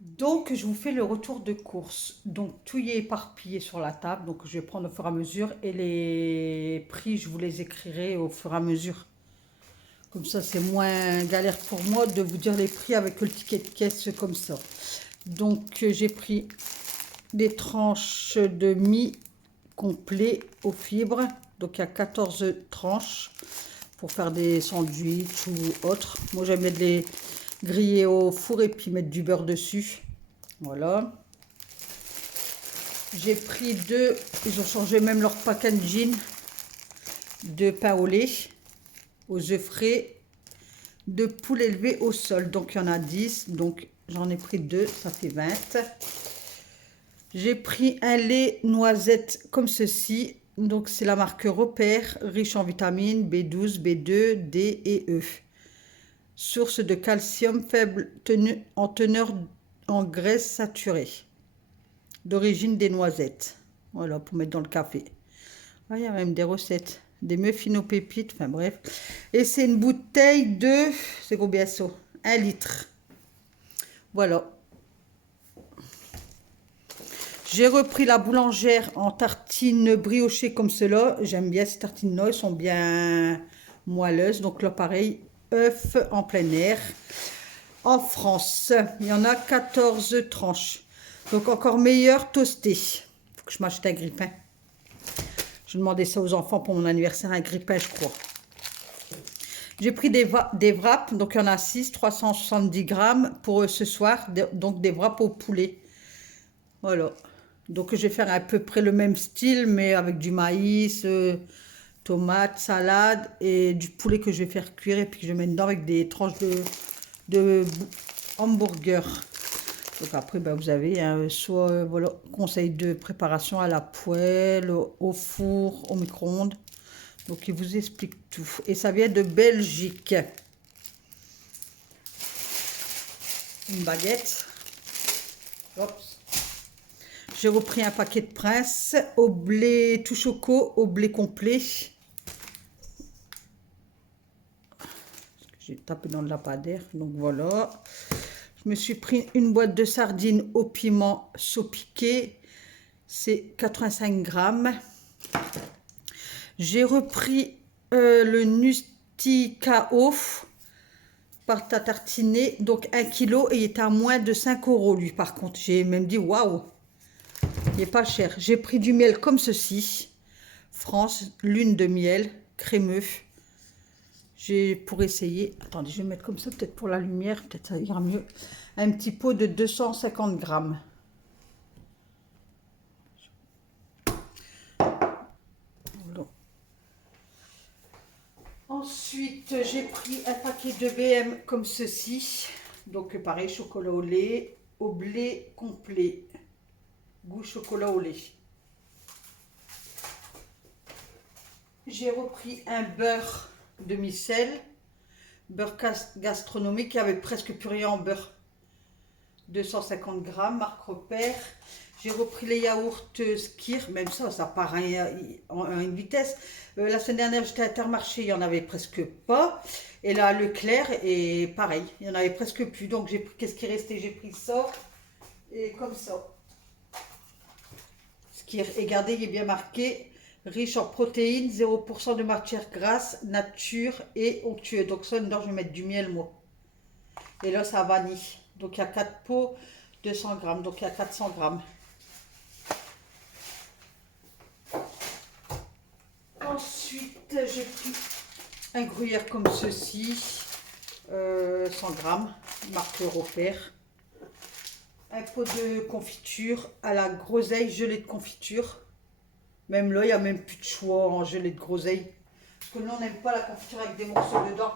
Donc, je vous fais le retour de course. Donc, tout y est éparpillé sur la table. Donc, je vais prendre au fur et à mesure. Et les prix, je vous les écrirai au fur et à mesure. Comme ça, c'est moins galère pour moi de vous dire les prix avec le ticket de caisse comme ça. Donc, j'ai pris des tranches de mie complet aux fibres. Donc, il y a 14 tranches pour faire des sandwichs ou autres. Moi, j'aime bien les griller au four et puis mettre du beurre dessus. Voilà. J'ai pris deux, ils ont changé même leur packaging, de pain au lait, aux œufs frais, de poules élevées au sol. Donc il y en a 10, donc j'en ai pris deux, ça fait 20. J'ai pris un lait noisette comme ceci. Donc c'est la marque Repère, riche en vitamines B12, B2, D et E. Source de calcium faible en teneur en graisse saturée. D'origine des noisettes. Voilà, pour mettre dans le café. Ah, il y a même des recettes. Des muffins aux pépites, enfin bref. Et c'est une bouteille de... C'est combien ça? 1 litre. Voilà. J'ai repris la boulangère en tartines briochées comme cela. J'aime bien ces tartines-là. Elles sont bien moelleuses. Donc là, pareil, œufs en plein air. En France, il y en a 14 tranches. Donc encore meilleur, toasté. Faut que je m'achète un grille-pain. Je demandais ça aux enfants pour mon anniversaire, un grille-pain, je crois. J'ai pris des wraps, donc il y en a 6, 370 grammes pour ce soir. Donc des wraps au poulet. Voilà. Donc je vais faire à peu près le même style, mais avec du maïs, tomates, salade et du poulet que je vais faire cuire et puis que je mets dedans avec des tranches de hamburger. Donc après, ben, vous avez soit voilà, conseil de préparation à la poêle, au four, au micro-ondes. Donc il vous explique tout. Et ça vient de Belgique. Une baguette. Hop. J'ai repris un paquet de Prince au blé tout choco, au blé complet. J'ai tapé dans le lampadaire, donc voilà. Je me suis pris une boîte de sardines au piment saupiqué. C'est 85 grammes. J'ai repris le Nusticao pâte à tartiner, donc 1 kg, et il était à moins de 5 euros lui par contre. J'ai même dit waouh, il n'est pas cher. J'ai pris du miel comme ceci, France, lune de miel, crémeux. J'ai pour essayer, attendez, je vais mettre comme ça peut-être pour la lumière, peut-être ça ira mieux. Un petit pot de 250 grammes. Voilà. Ensuite, j'ai pris un paquet de BM comme ceci. Donc pareil, chocolat au lait, au blé complet. Goût chocolat au lait. J'ai repris un beurre demi-sel, beurre gastronomique avec presque plus rien en beurre. 250 grammes, marque Repère. J'ai repris les yaourts Skir, même ça, ça part à une vitesse. La semaine dernière, j'étais à Intermarché, il n'y en avait presque pas. Et là, Leclerc, et pareil, il n'y en avait presque plus. Donc, j'ai pris, qu'est-ce qui restait? J'ai pris ça, et comme ça. Skir, et regardez, il est bien marqué, riche en protéines, 0% de matière grasse, nature et onctueux. Donc, ça, dedans, je vais mettre du miel, moi. Et là, ça vanille. Donc, il y a 4 pots, 200 grammes. Donc, il y a 400 grammes. Ensuite, j'ai pris un gruyère comme ceci, 100 grammes, marque Repère. Un pot de confiture à la groseille, gelée de confiture. Même là, il n'y a même plus de choix en gelée de groseille. Parce que nous, on n'aime pas la confiture avec des morceaux dedans.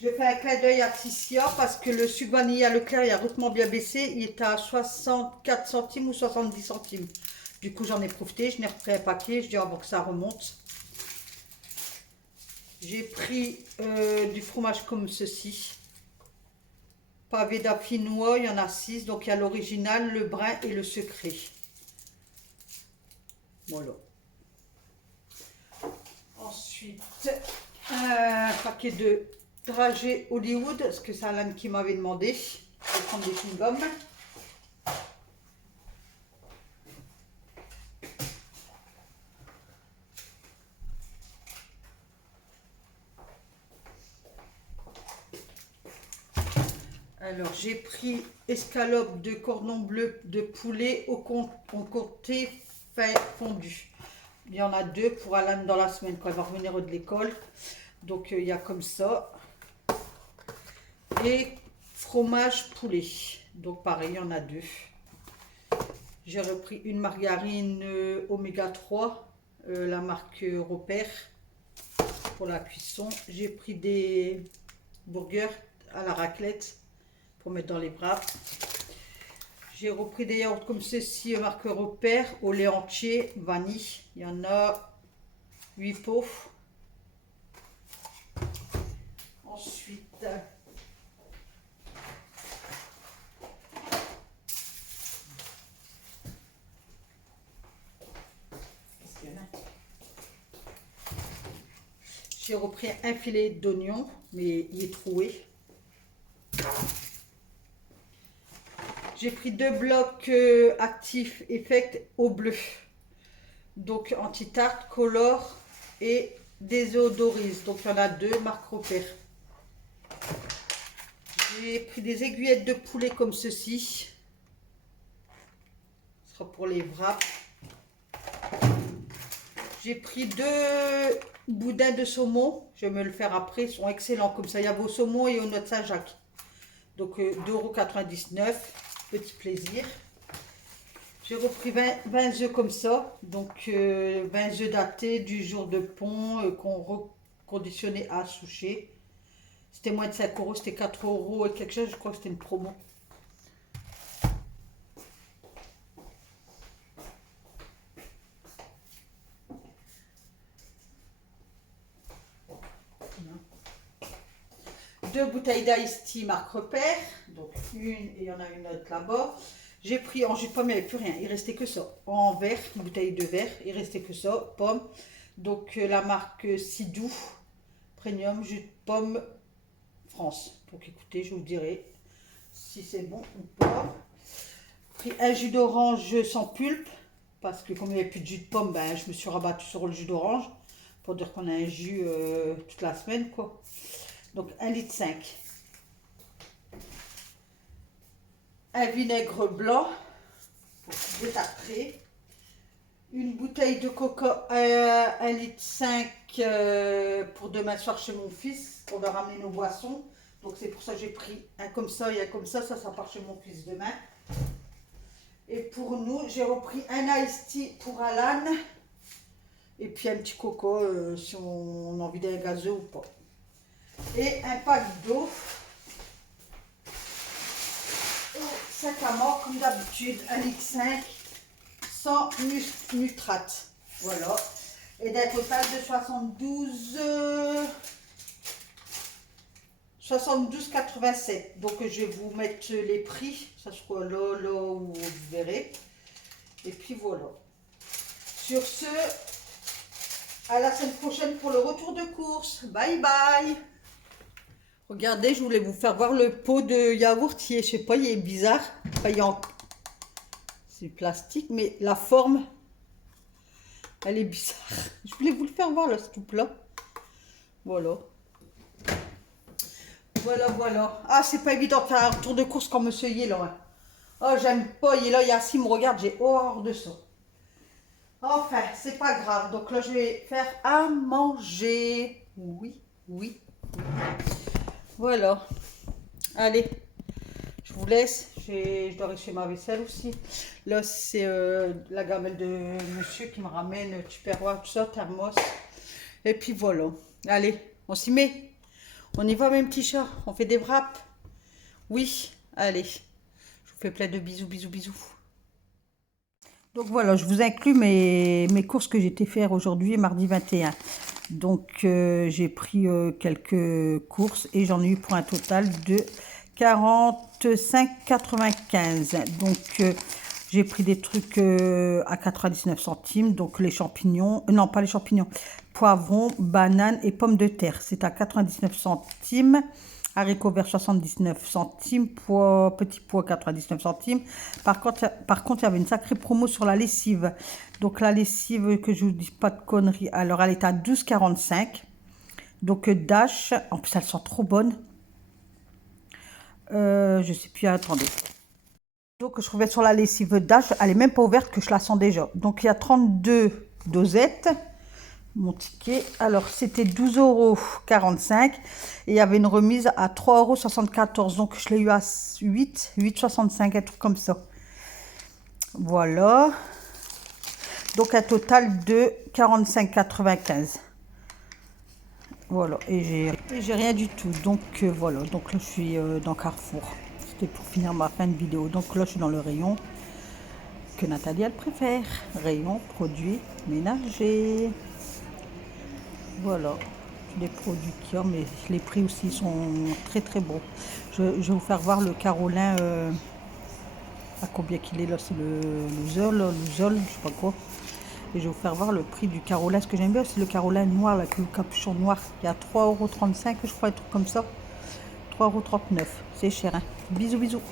J'ai fait un clin d'œil à Ticia parce que le sucre vanille à Leclerc, il a rudement bien baissé. Il était à 64 centimes ou 70 centimes. Du coup, j'en ai profité. Je n'ai repris un paquet. Je dis avant que ça remonte. J'ai pris du fromage comme ceci. Pavé d'affinois, il y en a 6. Donc, il y a l'original, le brun et le secret. Voilà. Ensuite, un paquet de dragée Hollywood, parce que c'est Alan qui m'avait demandé. Je vais prendre des chewing-gums. Alors, j'ai pris escalope de cordon bleu de poulet au comté fondu. Il y en a 2 pour Alan dans la semaine quand elle va revenir de l'école. Donc, il y a comme ça. Et fromage poulet. Donc, pareil, il y en a 2. J'ai repris une margarine oméga 3, la marque Repère, pour la cuisson. J'ai pris des burgers à la raclette pour mettre dans les bras. J'ai repris des yaourts comme ceci, marque Repère, au lait entier, vanille. Il y en a 8 pots. Ensuite, j'ai repris un filet d'oignon, mais il est troué. J'ai pris 2 blocs actifs Effect au bleu. Donc anti-tarte, color et désodorise. Donc il y en a 2, marque Repère. J'ai pris des aiguillettes de poulet comme ceci. Ce sera pour les wraps. J'ai pris 2 boudins de saumon. Je vais me le faire après. Ils sont excellents. Comme ça, il y a vos saumons et au noix de Saint-Jacques. Donc 2,99 €. Petit plaisir. J'ai repris 20 œufs comme ça. Donc 20 œufs datés du jour de pont qu'on reconditionnait à Souchet. C'était moins de 5 €. C'était 4 € et quelque chose. Je crois que c'était une promo. Deux bouteilles d'Ice Tea marque Repère, donc une et il y en a une autre là-bas. J'ai pris en jus de pomme, il n'y avait plus rien, il restait que ça. En verre, une bouteille de verre, il restait que ça, pomme. Donc la marque Sidou, Premium, jus de pomme France. Donc écoutez, je vous dirai si c'est bon ou pas. Pris un jus d'orange sans pulpe, parce que comme il n'y avait plus de jus de pomme, ben, je me suis rabattue sur le jus d'orange, pour dire qu'on a un jus toute la semaine, quoi. Donc 1,5 litre. Un vinaigre blanc pour détartrer. Une bouteille de coca 1,5 litre pour demain soir chez mon fils. On va ramener nos boissons. Donc c'est pour ça que j'ai pris un comme ça et un comme ça. Ça part chez mon fils demain. Et pour nous, j'ai repris un Ice Tea pour Alan. Et puis un petit coco si on a envie d'un gazeux ou pas. Et un pack d'eau. Et 5 à mort, comme d'habitude, 1,5 litre sans nitrate. Voilà. Et d'un total de 72,87. Donc je vais vous mettre les prix. Ça sera là où vous verrez. Et puis voilà. Sur ce, à la semaine prochaine pour le retour de course. Bye bye. Regardez, je voulais vous faire voir le pot de yaourt. Je sais pas, il est bizarre. Enfin, c'est plastique, mais la forme, elle est bizarre. Je voulais vous le faire voir, là, ce tout plat. Voilà. Voilà. Ah, c'est pas évident de faire un retour de course quand monsieur y est là. Hein. Oh, j'aime pas. Il est là, Yassim me regarde, j'ai horreur de ça. Enfin, c'est pas grave. Donc là, je vais faire à manger. Oui. Voilà. Allez, je vous laisse. Je dois rester ma vaisselle aussi. Là, c'est la gamelle de monsieur qui me ramène tupperware, tout ça, thermos. Et puis voilà. Allez, on s'y met. On y va, mes petits chats. On fait des wraps. Oui, allez. Je vous fais plein de bisous. Donc voilà, je vous inclus mes courses que j'ai été faire aujourd'hui, mardi 21. Donc j'ai pris quelques courses et j'en ai eu pour un total de 45,95. Donc j'ai pris des trucs à 99 centimes. Donc les champignons, non pas les champignons, poivrons, bananes et pommes de terre. C'est à 99 centimes. Haricots verts 79 centimes. Petit pois 99 centimes. Par contre, il y avait une sacrée promo sur la lessive. Donc la lessive, que je vous dis pas de conneries. Alors elle est à 12,45. Donc Dash. En plus, elles sont trop bonnes. Je sais plus, attendez. Donc je trouvais sur la lessive Dash, elle est même pas ouverte que je la sens déjà. Donc il y a 32 dosettes. Mon ticket, alors c'était 12,45 € et il y avait une remise à 3,74 €. Donc je l'ai eu à 8,65 €, un truc comme ça. Voilà. Donc un total de 45,95 €. Voilà, et j'ai rien du tout. Donc voilà, donc là je suis dans Carrefour. C'était pour finir ma fin de vidéo. Donc là je suis dans le rayon que Nathalie elle préfère. Rayon produits ménagers. Voilà, les produits qu'il y a, mais les prix aussi sont très très beaux. Je vais vous faire voir le Carolin, à combien qu'il est là, c'est le Zol, je sais pas quoi. Et je vais vous faire voir le prix du Carolin. Ce que j'aime bien, c'est le Carolin noir, là, avec le capuchon noir. Il y a 3,35 €, je crois, un truc comme ça. 3,39 €, c'est cher. Hein. Bisous, bisous.